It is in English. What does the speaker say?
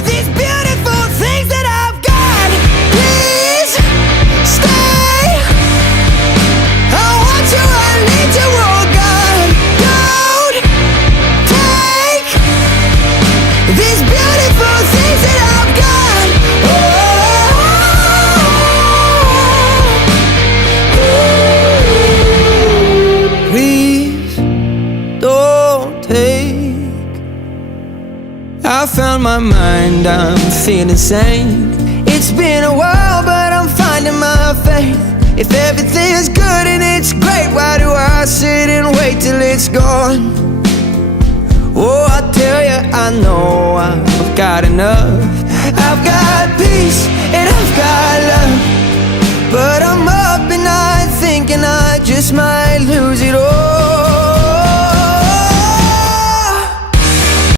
these beautiful things that I've got. Please stay. I want you, I need you, oh God. Don't take these beautiful things that I've got. Please don't take. I found my mind, I'm feeling sane. It's been a while, but I'm finding my faith. If everything's good and it's great, why do I sit and wait till it's gone? Oh, I tell you, I know I've got enough. I've got peace and I've got love, but I'm up at night thinking I just might lose it all.